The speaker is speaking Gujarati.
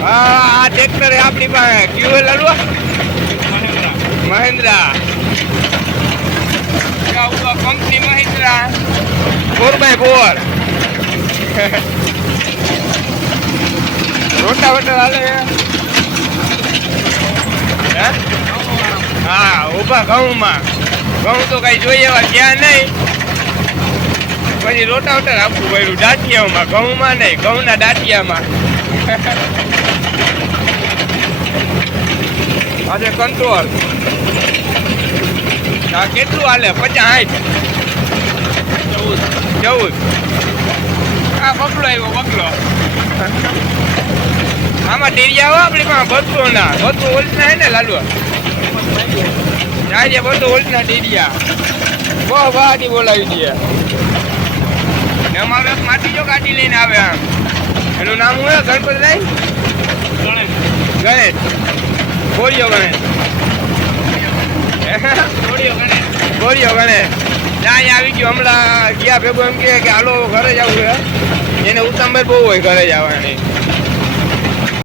હા આ ટ્રેક્ટર હે આપણી પાસે ક્યુએલ હલવા Mahindra company Mahindra 4x4 rotavator હાલે હે હા ઉભા ઘઉંમાં ઘઉં તો કઈ જોઈએ એવા ક્યાં નહીં પછી રોટાવેટર આપવું પડ્યું દાંતિયામાં ઘઉંમાં નહીં ઘઉંના દાંતિયામાં આજે કંટ્રોલ આ કેટલું હાલે 50 14 આ બકલો આવ્યો બકલો આમાં ડેરિયા હો આપણી પાસે બધું ઓલના હે ને લાલવા આજે બધું ઓલના ડેરિયા બહુ વાડી બોલાવી દે અમારો એક માટી જો ગાડી લઈને આવે આમ એનું નામ શું હે ગણપતરાય ગણેશ ગોળિયો ગણેશ ગોળિયો ગણેશ ત્યાં આવી ગયો હમણાં ગયા ભેગો એમ કે હાલો ઘરે જવું છે એને ઉત્તમભાઈ બહુ હોય ઘરે જવાની